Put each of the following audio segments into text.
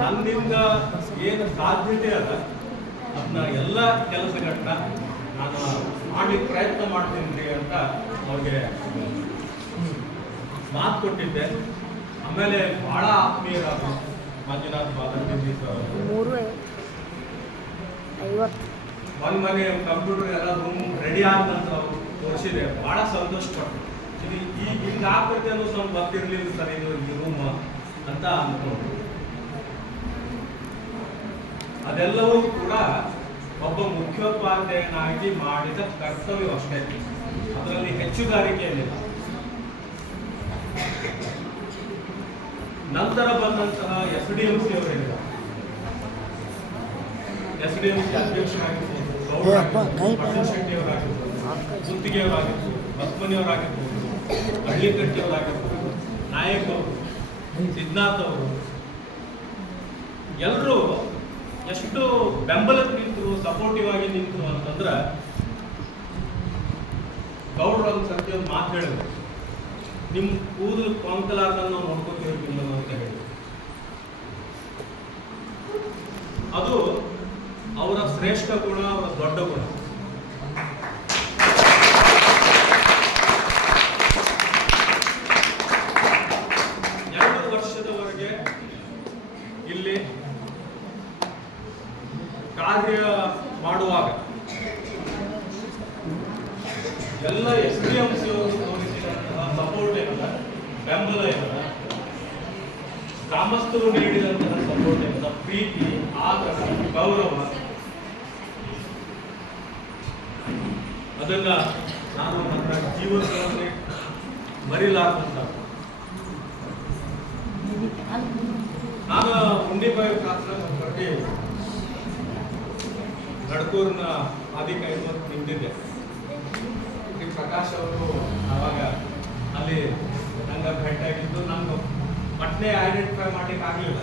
ನನ್ನಿಂದ ಏನು ಸಾಧ್ಯತೆ ಅದ ಅದನ್ನ ಎಲ್ಲ ಕೆಲಸಗಳನ್ನ ನಾನು ಮಾಡ್ಲಿಕ್ಕೆ ಪ್ರಯತ್ನ ಮಾಡ್ತೀನಿ ಅಂತ ಅವ್ರಿಗೆ ಮಾತು ಕೊಟ್ಟಿದ್ದೆ. ಆಮೇಲೆ ಬಹಳ ಆತ್ಮೀಯರಾದ ಮಂಜುನಾಥ್ ಬಾದರ್ಜಿ ಸರ್ ಒಂದು ಮನೆ ಕಂಪ್ಯೂಟರ್ ಎಲ್ಲ ರೂಮ್ ರೆಡಿ ಆದಂತ ತೋರಿಸಿದೆ ಬಹಳ ಸಂತೋಷ ಪಟ್ಟು ಇದು ಈಗ ಹಿಂಗೆ ಆಗ್ತೈತೆ ಅನ್ನೋದು ನಮ್ಗೆ ಗೊತ್ತಿರ್ಲಿಲ್ಲ ಸರ್ ಇದು ಈ ರೂಮ್ ಅಂತ ಅನ್ಕೊಂಡು ಅದೆಲ್ಲವೂ ಕೂಡ ಒಬ್ಬ ಮುಖ್ಯೋಪಾಧ್ಯಾಯನಾಗಿ ಮಾಡಿದ ಕರ್ತವ್ಯ ಅಷ್ಟೇ. ಅದರಲ್ಲಿ ಹೆಚ್ಚುಗಾರಿಕೆ ಇಲ್ಲ ನಂತರ ಬಂದಂತಹ ಎಸ್ ಡಿ ಎಂ ಸಿ ಅವರಿಲ್ಲ ಎಸ್ ಡಿ ಎಂ ಸಿ ಅಧ್ಯಕ್ಷರಾಗಿರ್ಬೋದು ಗೌಡ್ರಾಗಿರ್ಬೋದು, ಶೆಟ್ಟಿ ಅವರಾಗಿರ್ಬೋದು ಗುತ್ತಿಗೆಯವರಾಗಿರ್ಬೋದು ಬಸ್ಮನಿಯವರಾಗಿರ್ಬೋದು ಹಳ್ಳಿಕಟ್ಟಿಯವರಾಗಿರ್ಬೋದು ನಾಯಕ್ ಅವರು ಸಿದ್ಧಾರ್ಥ್ ಅವರು ಎಲ್ಲರೂ ಎಷ್ಟು ಬೆಂಬಲಕ್ಕೆ ನಿಂತರು ಸಪೋರ್ಟಿವ್ ಆಗಿ ನಿಂತರು ಅಂತಂದ್ರೆ ಗೌಡರು ಒಂದು ಸತ್ಯ ಒಂದು ಮಾತು ಹೇಳಿದ್ರು. ನಿಮ್ಮ ಕೂದಲು ಕೊಂಕಲಾರ್ದನ್ನ ನಾವು ನೋಡ್ಕೋತೀವಿ ಅಂತ ಹೇಳಿದ್ರು. ಅದು ಅವರ ಶ್ರೇಷ್ಠ ಗುಣ, ಅವರ ದೊಡ್ಡ ಗುಣ. ಎರಡು ವರ್ಷದವರೆಗೆ ಇಲ್ಲಿ ಕಾರ್ಯ ಮಾಡುವಾಗ ಎಲ್ಲ S D M C support ಏನಲ್ಲ ಬೆಂಬಲ ಏನಲ್ಲ ಗ್ರಾಮಸ್ಥರು ನೀಡಿದಂತಹ ಸಪೋರ್ಟ್ ಏನಲ್ಲ ಪ್ರೀತಿ ಆಗ್ರಹ ಗೌರವ. ಅದನ್ನ ನಾನು ನನ್ನ ಜೀವನದಲ್ಲಿ ಮರಿಲಾರ್ದಂತ. ನಾನು ಉಂಡಿಬಾಯಿ ಕಾತ್ರ ಸಂಪರ್ಕಿ ನಡ್ಕೂರಿನ ಕೈಮತ್ ನಿಂತಿದ್ದೆ ಶ್ರೀ ಪ್ರಕಾಶ್ ಅವರು ಆವಾಗ ಅಲ್ಲಿ ನಂಗೆ ಭೇಟಿಯಾಗಿದ್ದು ನಾನು ಪಟ್ನೆ ಐಡೆಂಟಿಫೈ ಮಾಡಲಿಕ್ಕೆ ಆಗಲಿಲ್ಲ.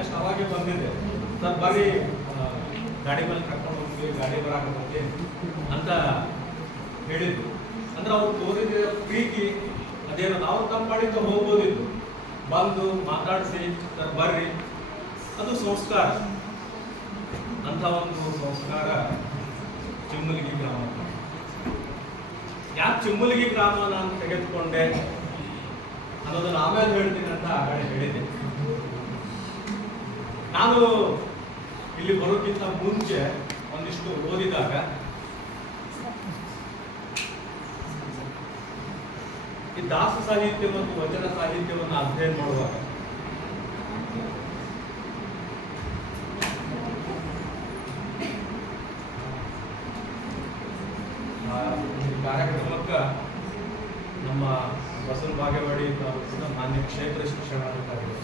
ಎಷ್ಟು ಅವಾಗೆ ಬಂದಿದ್ದೆ ಸರ್, ಬರ್ರಿ ಗಾಡಿ ಮೇಲೆ ಕರ್ಕೊಂಡು ಹೋಗಿ, ಗಾಡಿ ಬರಾಕ ಬಂದೆ ಅಂತ ಹೇಳಿದ್ರು. ಅಂದ್ರೆ ಅವ್ರು ತೋರಿದ ಪ್ರೀತಿ ಅದೇನೋ ನಾವು ತಮ್ಮ ಮಾಡಿದ್ದು ಹೋಗ್ಬೋದಿತ್ತು. ಬಂದು ಮಾತಾಡಿಸಿ, ಸರ್, ಬರ್ರಿ. ಅದು ಸಂಸ್ಕಾರ. ಅಂತ ಒಂದು ಸಂಸ್ಕಾರ ಚಿಮ್ಮಲಿಗಿ ಗ್ರಾಮ. ಯಾಕೆ ಚಿಮ್ಮಲಿಗಿ ಗ್ರಾಮ ನಾನು ತೆಗೆದುಕೊಂಡೆ? ಅನ್ನೋದನ್ನ ಆಮೇಲೆ ಹೇಳ್ತೀನಿ ಅಂತ ಆಗಲೇ ಹೇಳಿದೆ ನಾನು ಇಲ್ಲಿ ಬರೋಕ್ಕಿಂತ ಮುಂಚೆ ಒಂದಿಷ್ಟು ಓದಿದಾಗ ಈ ದಾಸ ಸಾಹಿತ್ಯ ಮತ್ತು ವಚನ ಸಾಹಿತ್ಯವನ್ನು ಅಧ್ಯಯನ ಮಾಡುವಾಗ ಆ, ಈ ಕಾರ್ಯಕ್ರಮಕ್ಕೆ ನಮ್ಮ ಬಸವ ಬಾಗೇವಾಡಿ ತಾಲೂಕಿನ ಮಾನ್ಯ ಕ್ಷೇತ್ರ ಶಿಕ್ಷಣಾಧಿಕಾರಿಗಳು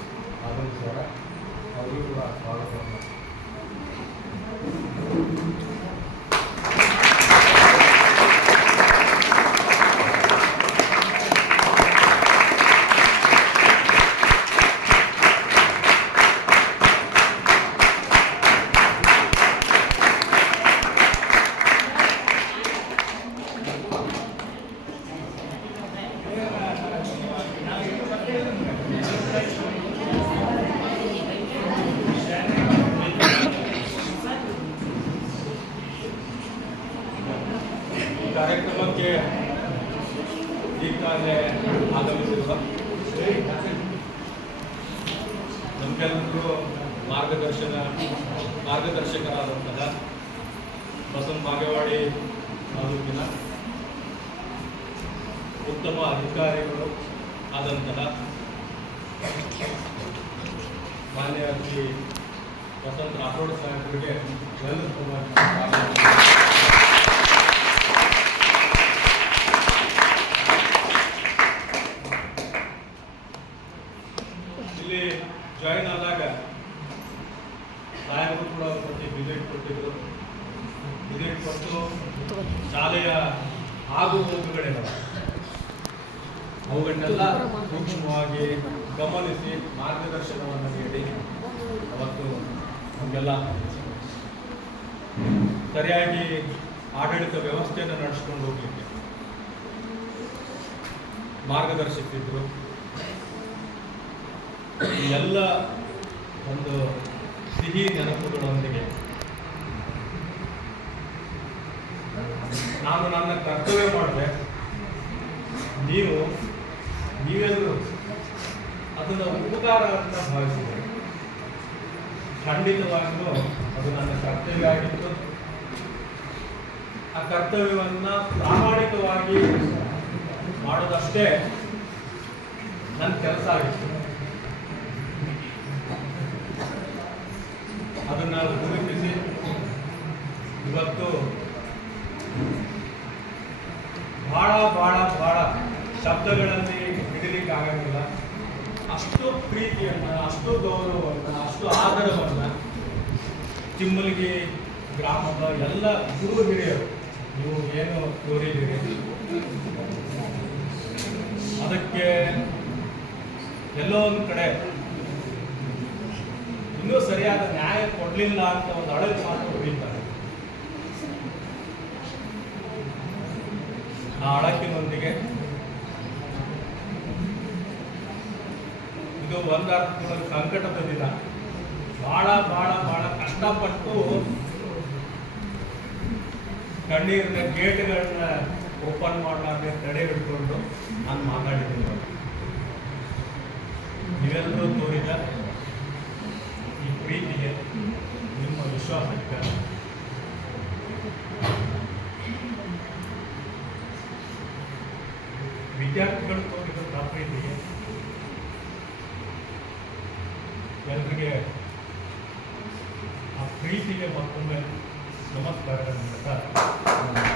ಆಗಮಿಸಿದ್ದಾರೆ. ಅವರಿಗೂ ಕೂಡ ಸ್ವಾಗತವನ್ನು ಈ ಕಾರ್ಯಕ್ರಮಕ್ಕೆ ಈಗಾಗಲೇ ಆಗಮಿಸಿರುವ ನಮ್ಗೆಲ್ಲರಿಗೂ ಮಾರ್ಗದರ್ಶನ, ಮಾರ್ಗದರ್ಶಕರಾದಂತಹ ಬಸವ ಬಾಗೇವಾಡಿ ತಾಲೂಕಿನ ಉತ್ತಮ ಅಧಿಕಾರಿಗಳು ಆದಂತಹ ಮಾನ್ಯ ಶ್ರೀ ವಸಂತ ರಾಠೋಡ್ ಸಾಹೇಬರಿಗೆ ಎಲ್ಲರೂ ತುಂಬ ಇಲ್ಲಿ ಜಾಯಿನ್ ಆದಾಗ ಸಾಹೇಬರು ಕೂಡ ಕೊಟ್ಟು ಬಿಲೆಟ್ ಕೊಟ್ಟಿದ್ರು. ಬಿಲೆಟ್ ಕೊಟ್ಟು ಶಾಲೆಯ ಆಗು ಹೋಗುಗಳೇನವ ಅವುಗಳನ್ನೆಲ್ಲ ಸೂಕ್ಷ್ಮವಾಗಿ ಗಮನಿಸಿ ಮಾರ್ಗದರ್ಶನವನ್ನು ನೀಡಿ. ಅವತ್ತು ನಮಗೆಲ್ಲ ಸರಿಯಾಗಿ ಆಡಳಿತ ವ್ಯವಸ್ಥೆಯನ್ನು ನಡೆಸ್ಕೊಂಡು ಹೋಗ್ಲಿಕ್ಕೆ ಮಾರ್ಗದರ್ಶಿಸಿದ್ರು. ಎಲ್ಲ ಒಂದು ಸಿಹಿ ನೆನಪುಗಳೊಂದಿಗೆ. ನಾನು ನನ್ನ ಕರ್ತವ್ಯ ಮಾಡಿದೆ. ನೀವು, ನೀವೆಲ್ಲರೂ ಅದನ್ನು ಉಪಕಾರ ಅಂತ ಭಾವಿಸಿದೆ ಖಂಡಿತವಾಗಲೂ ಅದು ನನ್ನ ಕರ್ತವ್ಯ ಆಗಿತ್ತು. ಆ ಕರ್ತವ್ಯವನ್ನ ಪ್ರಾಮಾಣಿಕವಾಗಿ ಮಾಡೋದಷ್ಟೇ ನನ್ನ ಕೆಲಸ ಆಗಿತ್ತು. ಅದನ್ನ ಗುರುತಿಸಿ ಇವತ್ತು ಭಾಳ ಭಾಳ ಭಾಳ ಶಬ್ದಗಳಲ್ಲಿ ಹಿಡಿಲಿಕ್ಕೆ ಆಗಂಗಿಲ್ಲ ಅಷ್ಟು ಪ್ರೀತಿಯನ್ನು, ಅಷ್ಟು ಗೌರವವನ್ನು, ಅಷ್ಟು ಆದರವನ್ನು ತಿಮ್ಮಲ್ಗಿ ಗ್ರಾಮದ ಎಲ್ಲ ಗುರು ಹಿರಿಯರು, ನೀವು ಏನು ತೋರಿದ್ದೀರಿ ಅದಕ್ಕೆ ಎಲ್ಲೋ ಒಂದು ಕಡೆ ಇನ್ನೂ ಸರಿಯಾದ ನ್ಯಾಯ ಕೊಡಲಿಲ್ಲ ಅಂತ ಒಂದು ಅಳಲು ಮಾತು ಹೊರೀತಾರೆ ಆ ಅಳಕಿನೊಂದಿಗೆ ಇದು ಒಂದರ್ಥ ಸಂಕಟದ ದಿನ. ಬಹಳ ಬಹಳ ಬಹಳ ಕಷ್ಟಪಟ್ಟು ಕಣ್ಣೀರಿನ ಗೇಟ್ಗಳನ್ನ ಓಪನ್ ಮಾಡಲಾರ್ದೆ ತಡೆ ಹಿಡ್ಕೊಂಡು ನಾನು ಮಾತಾಡಿದ್ದೀನಿ ಇವೆಲ್ಲರೂ ತೋರಿದ ಈ ಪ್ರೀತಿಗೆ ವಿಶ್ವಾಸಕ್ಕೆ ವಿದ್ಯಾರ್ಥಿಗಳು ತೋರಿದಂಥ ಪ್ರೀತಿಗೆ ಎಲ್ರಿಗೆ ಆ ಪ್ರೀತಿಗೆ ಮತ್ತೊಮ್ಮೆ ನಮಸ್ಕಾರಗಳನ್ನು